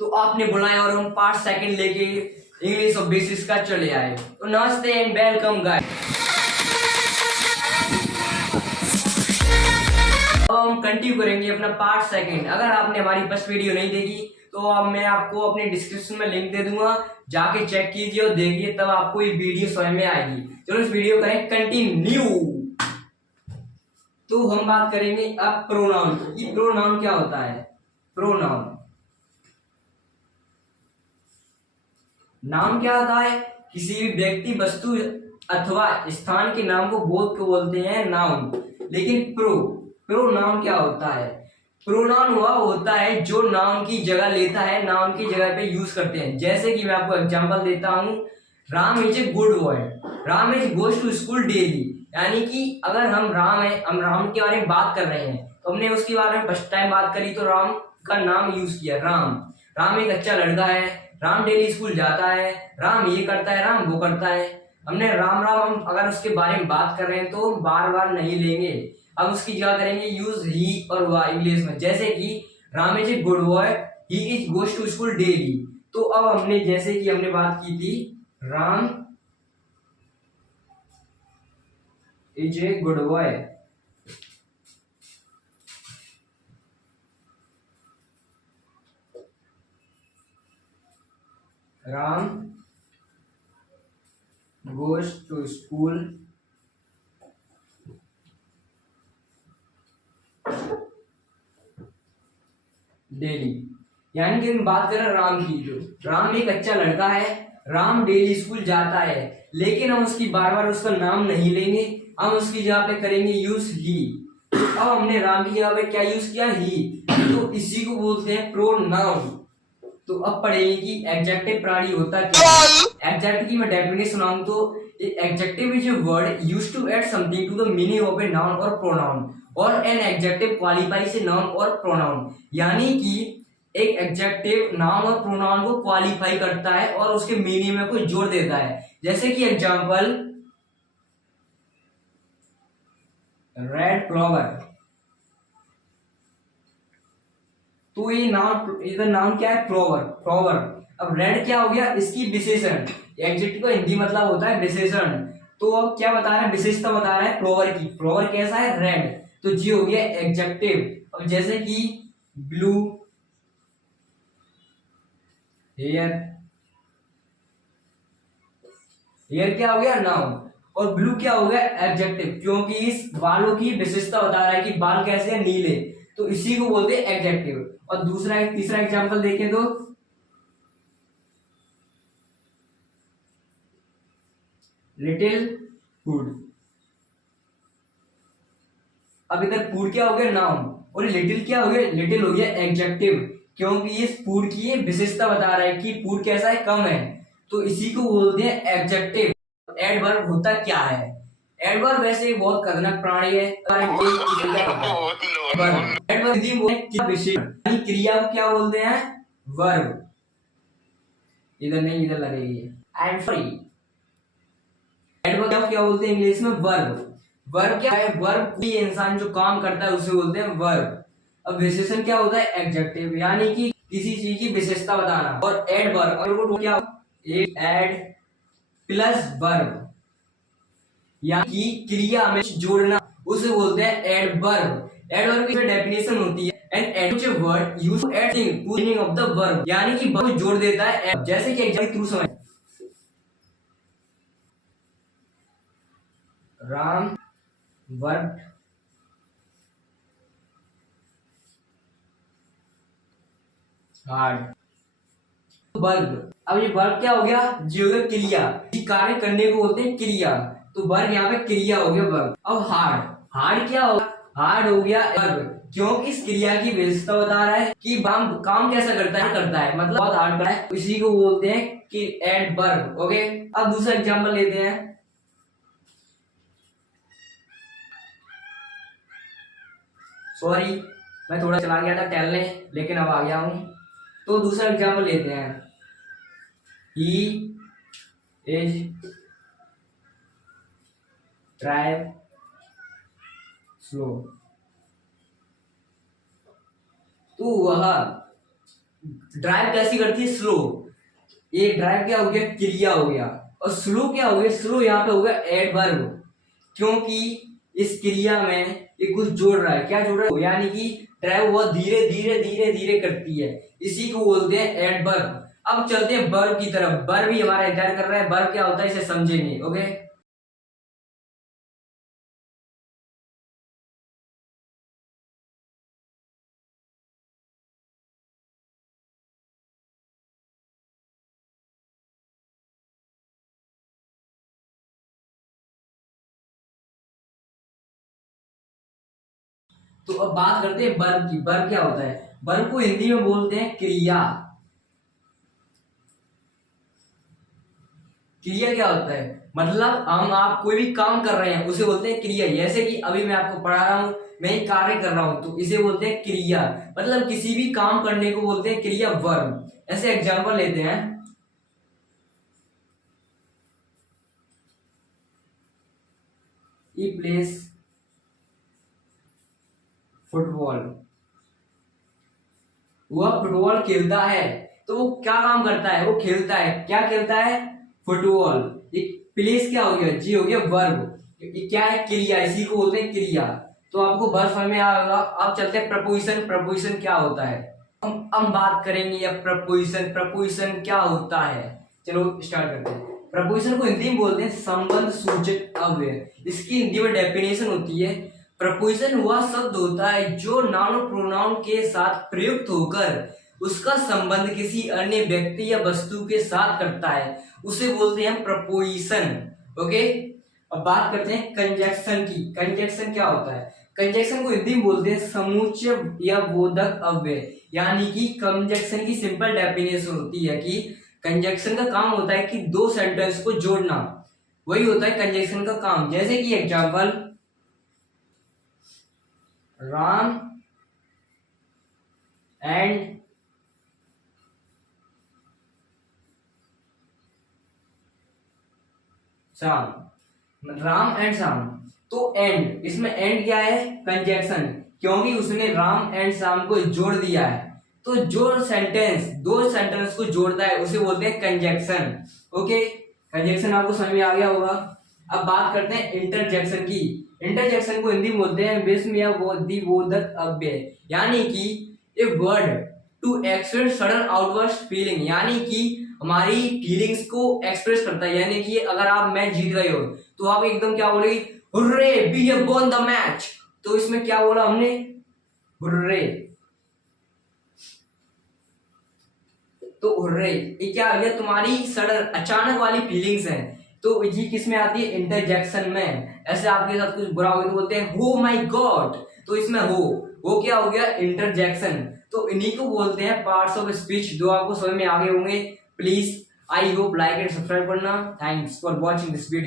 तो आपने बुलाया और हम 5 सेकंड लेके इंग्लिश और बेसिक्स का चले आए। तो नमस्ते एंड वेलकम गाइस। अब हम कंटिन्यू करेंगे अपना पार्ट सेकंड। अगर आपने हमारी फर्स्ट वीडियो नहीं देखी तो अब मैं आपको अपने डिस्क्रिप्शन में लिंक दे दूंगा, जाके चेक कीजिए और देखिए, तब आपको ये वीडियो समझ में आएगी। चलो इस वीडियो करें कंटिन्यू। तो हम बात करेंगे अब प्रोनाउन की। प्रोनाउन क्या होता है? प्रोनाउन नाम क्या होता है? किसी भी व्यक्ति, वस्तु अथवा स्थान के नाम को बोलते हैं नाउन। लेकिन प्रोनाउन क्या होता है? प्रोनाउन वह होता है जो नाउन की जगह लेता है, नाउन की जगह पे यूज करते हैं। जैसे कि मैं आपको एग्जांपल देता हूं, Ram is a good boy, Ram is goes to school daily. यानी कि अगर हम राम के बारे में बात कर रहे हैं तो हमने उसके बारे में फर्स्ट टाइम बात करी तो राम का नाम यूज किया, राम एक अच्छा लड़का है, राम डेली स्कूल जाता है, राम ये करता है, राम वो करता है। हमने राम हम अगर उसके बारे में बात कर रहे हैं तो बार बार नहीं लेंगे, अब उसकी जगह करेंगे यूज ही और वह इंग्लिश में। जैसे कि Ram is a good boy, he is goes to school daily. तो अब हमने जैसे कि हमने बात की थी, Ram is a good boy, Ram goes to school daily. यानी कि हम बात कर रहे हैं राम की, जो राम एक अच्छा लड़का है, राम डेली स्कूल जाता है, लेकिन हम उसकी बार बार उसका नाम नहीं लेंगे, हम उसकी जगह पे करेंगे यूज ही। तो अब हमने राम की जगह पे क्या यूज किया? ही। तो इसी को बोलते हैं प्रोनाउन। तो अब पढ़ेंगे कि एडजेक्टिव प्राणी होता क्या है। एडजेक्टिव की मैं डेफिनेशन सुनाऊं तो adjective is a word used to add something to the meaning of a noun और प्रोनाउन, और an adjective qualifies a noun और प्रोनाउन। यानी कि एक एडजेक्टिव नाउन और प्रोनाउन को क्वालिफाई करता है और उसके मीनिंग में कोई जोड़ देता है। जैसे कि एग्जांपल, रेड फ्लावर। तो ये नाउन, इधर नाउन क्या है? फ्लावर। अब रेड क्या हो गया? इसकी विशेषण। एडजेक्टिव का हिंदी मतलब होता है विशेषण। तो अब क्या बता रहा है? विशेषता बता रहा है फ्लावर की। फ्लावर कैसा है? रेड। तो जी हो गया एडजेक्टिव। अब जैसे कि ब्लू हेयर, हेयर क्या हो गया? नाउन। और ब्लू क्या हो गया? एडजेक्टिव, क्योंकि इस बालों की विशेषता बता रहा है कि बाल कैसे हैं? नीले। तो इसी को बोलते हैं एडजेक्टिव। और तीसरा एग्जांपल देखें तो लिटिल फूड। अब इधर फूड क्या हो गया? नाउन, और लिटिल क्या हो गया? लिटिल हो गया एडजेक्टिव, क्योंकि इस फूड की ये विशेषता बता रहा है कि फूड कैसा है? कम है। तो इसी को बोलते हैं एडजेक्टिव। एडवर्ब होता क्या है? एडवर्ब वैसे ही बहुत खतरनाक प्राणी है। एडवर्ब विशेषण, क्रिया को क्या बोलते हैं? वर्ब। इधर नहीं, इधर लगेगी। आई एम सॉरी, एडवर्ब क्या बोलते हैं इंग्लिश में? वर्ब। वर्ब क्या है? वर्ब कोई इंसान जो काम करता है उसे बोलते हैं वर्ब। अब विशेषण क्या होता है? एडजेक्टिव, यानी कि किसी चीज की विशेषता बताना। और एडवर्ब क्या? एक एड प्लस वर्ब, यानी कि क्रिया में जोड़ना, उसे बोलते हैं एडवर्ब। एडवर्ब की डेफिनेशन होती है an adjective word used to add thing to meaning of the verb, यानी कि वर्ब जोड़ देता है। जैसे कि एग्जांपल थ्रू समझ, राम वर्क हार्ड। वर्ग, अब ये वर्ग क्या हो गया? जी हो गया क्रिया, कार्य करने को बोलते हैं क्रिया। तो वर्ग यहाँ पे क्रिया हो गया वर्ग। अब हार्ड, हार्ड क्या होगा? हार्ड हो गया वर्ग, क्योंकि इस क्रिया की विशेषता बता रहा है कि काम कैसा करता है, मतलब बहुत हार्ड करता है। इसी को बोलते हैं कि एडवर्ब। ओके, अब दूसरा एग्जांपल लेते हैं। सॉरी, मैं थोड़ा चला गया था टहलने, लेकिन अब आ गया हूं। तो दूसरा एग्जांपल लेते हैं। He is drive slow. तो ड्राइव कैसी करती है, स्लो। ये ड्राइव क्या हो गया, क्रिया हो गया। और स्लो क्या हो गया, स्लो यहाँ पे हो गया एडवर्ब, क्योंकि इस क्रिया में ये कुछ जोड़ रहा है। क्या जोड़ रहा है, यानी कि ड्राइव बहुत धीरे धीरे धीरे धीरे करती है, इसी को बोलते हैं एडवर्ब। अब चलते हैं वर्ब की तरफ। वर्ब भी हमारा इंतजार कर रहा है। वर्ब क्या होता है इसे समझेंगे। ओके, तो अब बात करते हैं वर्ब की। वर्ब क्या होता है, वर्ब को हिंदी में बोलते हैं क्रिया। क्रिया क्या होता है, मतलब हम आप कोई भी काम कर रहे हैं उसे बोलते हैं क्रिया। जैसे कि अभी मैं आपको पढ़ा रहा हूं, मैं एक कार्य कर रहा हूं, तो इसे बोलते हैं क्रिया। मतलब किसी भी काम करने को बोलते हैं क्रिया, वर्ब। ऐसे एग्जांपल लेते हैं, ई प्लेस फुटबॉल, वह फुटबॉल खेलता है। तो वो क्या काम करता है, वो खेलता है। क्या खेलता है, फुटबॉल। एक प्लेस क्या हो गया, जी हो गया वर्ब। ये क्या है, क्रिया, इसी को बोलते हैं क्रिया। तो आपको वर्ब समझ में आएगा। अब चलते हैं प्रपोजिशन। प्रपोजिशन क्या होता है, हम बात करेंगे अब प्रपोजिशन। प्रपोजिशन क्या होता है, चलो स्टार्ट करते हैं। प्रपोजिशन को हिंदी में बोलते हैं संबंध सूचक अव्यय। इसकी हिंदी में डेफिनेशन होती है, प्रपोजिशन वह शब्द होता है जो नाउन और प्रोनाउन के साथ प्रयुक्त होकर उसका संबंध किसी अन्य व्यक्ति या वस्तु के साथ करता है, उसे बोलते हैं प्रपोजिशन। ओके, अब बात करते हैं कंजक्शन की। कंजक्शन क्या होता है, कंजक्शन को हिंदी में बोलते हैं समुच्चय या बोधक अव्यय। यानी कि कंजक्शन की सिंपल डेफिनेशन होती है कि कंजक्शन का काम होता है कि दो सेंटेंस को जोड़ना, वही होता है कंजक्शन का काम। जैसे कि example, Ram and Shyam, Ram and Shyam. तो एंड, इसमें एंड क्या है, कंजक्शन, क्योंकि उसने राम एंड श्याम को जोड़ दिया है। तो जो सेंटेंस दो सेंटेंस को जोड़ता है उसे बोलते हैं कंजक्शन। ओके, कंजक्शन आपको समझ में आ गया होगा। अब बात करते हैं इंटरजेक्शन की। इंटरजेक्शन को हिंदी में बोलते हैं विस्म या बोधक अव्यय। यानी कि a word to express sudden outburst feeling, यानी कि हमारी फीलिंग्स को एक्सप्रेस करता है। यानी कि अगर आप मैच जीत गए हो तो आप एकदम क्या बोलेंगे, hurray we have won the match. तो इसमें क्या बोला हमने, हुर्रे। तो हुर्रे ये क्या आ गया, तुम्हारी सडन अचानक वाली फीलिंग्स है। तो ये किस में आती है, इंटरजेक्शन में। ऐसे आपके साथ कुछ बुरा हो तो बोलते हैं हो माय गॉड, तो इसमें हो क्या हो गया, इंटरजेक्शन। तो इन्हीं को बोलते हैं पार्ट्स ऑफ स्पीच, जो आपको समझ में आ गए होंगे। Please I hope like and subscribe करना। Thanks for watching this video.